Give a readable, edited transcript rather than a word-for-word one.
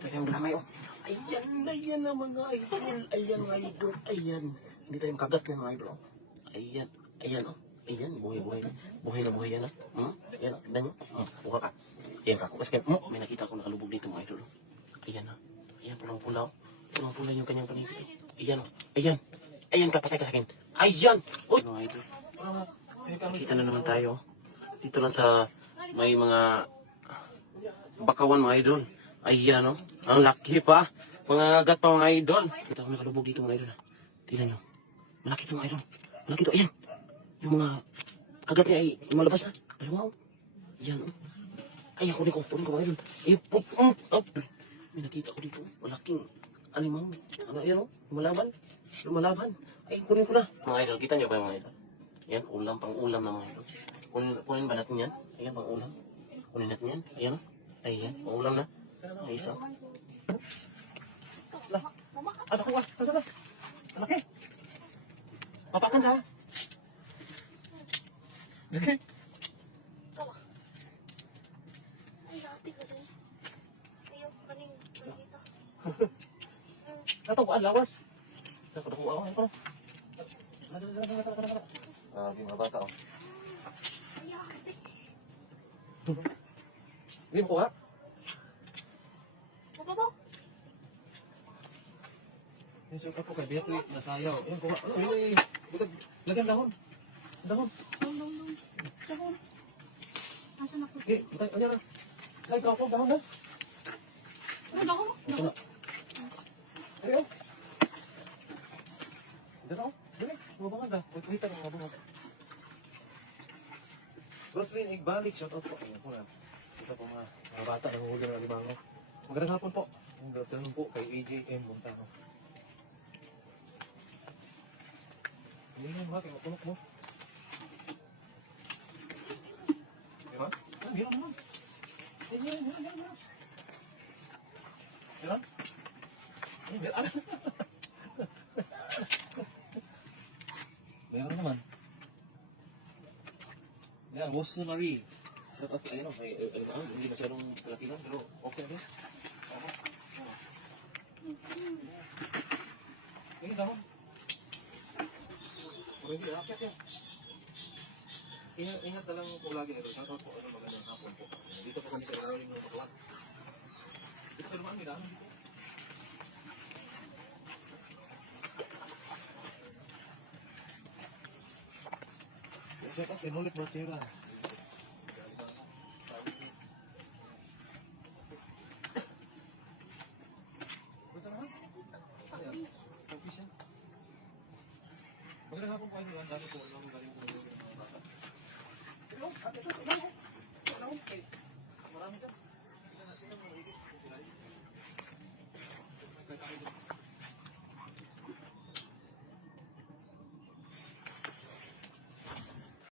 Kita yung damay, oh. Ayan na mga idol. Ayan mga idol. Ayan. Hindi tayo makagat ng mga idol, oh. Ayan. Ayan, oh. Ayan, buhay-buhay. Buhay na buhay yan, ah. Ayan, oh. Tignan nyo. Buka ka. Ayan ka. Kasi may nakita ko nakalubog dito mga idol, oh. Ayan, ah. Ayan, pulang-pula, oh. Pulang-pula yung kanyang paligid, oh. Ayan, oh. Ayan. Ayan ka, patay ka sa akin. Ayan! Uy! Mga idol. Kita na naman tayo. Dito lang sa may mga bakawan mga idol. Ayan, oh. Ang laki pa. Mga agat pa mga idol. Kita ko nakalubog dito mga idol. Tingnan nyo. Malaki ito mga idol. Malaki ito. Ayan. Yung mga kagat niya ay malabas na. Dalawa, oh. Ayan, oh. Ayan, kunin ko mga idol. Ay, pop, up. May nakita ko dito. Malaking animal. Ano yan, oh. Lumalaban. Ay, kunin ko na. Mga idol, kita nyo ba yung mga idol? Ayan, ulam, pang ulam na mga idol. Kunin ba natin yan? Ayan, pang ulam. Kunin natin yan. Ayan, oh. Ayan, pang ulam na. Ay, isa. Lah, ada ko ah. Sana. Malaki. Papakan ka. Okay. Ay, dati kasi. Ayaw kaning dito. Nato ko lawas. Nato ko ako ito. Di mga bata oh. Ay, ate. Hindi mo kuha. Ano to? Yung suka ko kay Beatrice na sayaw. Ayun, kuha. Ay, lagyan dahon. Dahon. Dahon. Nasaan ako? Okay, ayan na. Lagyan ako, dahon na. Ano dahon? Ito na. Ayun. Dito. Dito. Mabangag na. Wait lang, mabangag. Roslyn, igbalik. Shout out po. Ayan po na. Ito po mga bata na huli ng limango. Magandang hapon po. Magandang hapon po kay AJM Montano. Hindi na mga kayo. Punok mo. Diba? Meron naman. Meron. Meron? Meron naman. Yan, rosemary. Shout out, ayun o, may alam hindi masyadong kalakihan, pero okay din. Ayun, dahon. Pwede, akyat yan. Ingat na lang po lagi nito. Shout out po, magandang hapon po. Dito po kami sa ilalim ng bakawan. Dito sa lumaan, may dahon dito. Shout out, Enolit Martera. Magandang hapon po kayo. Ang dami po. Ang dami po.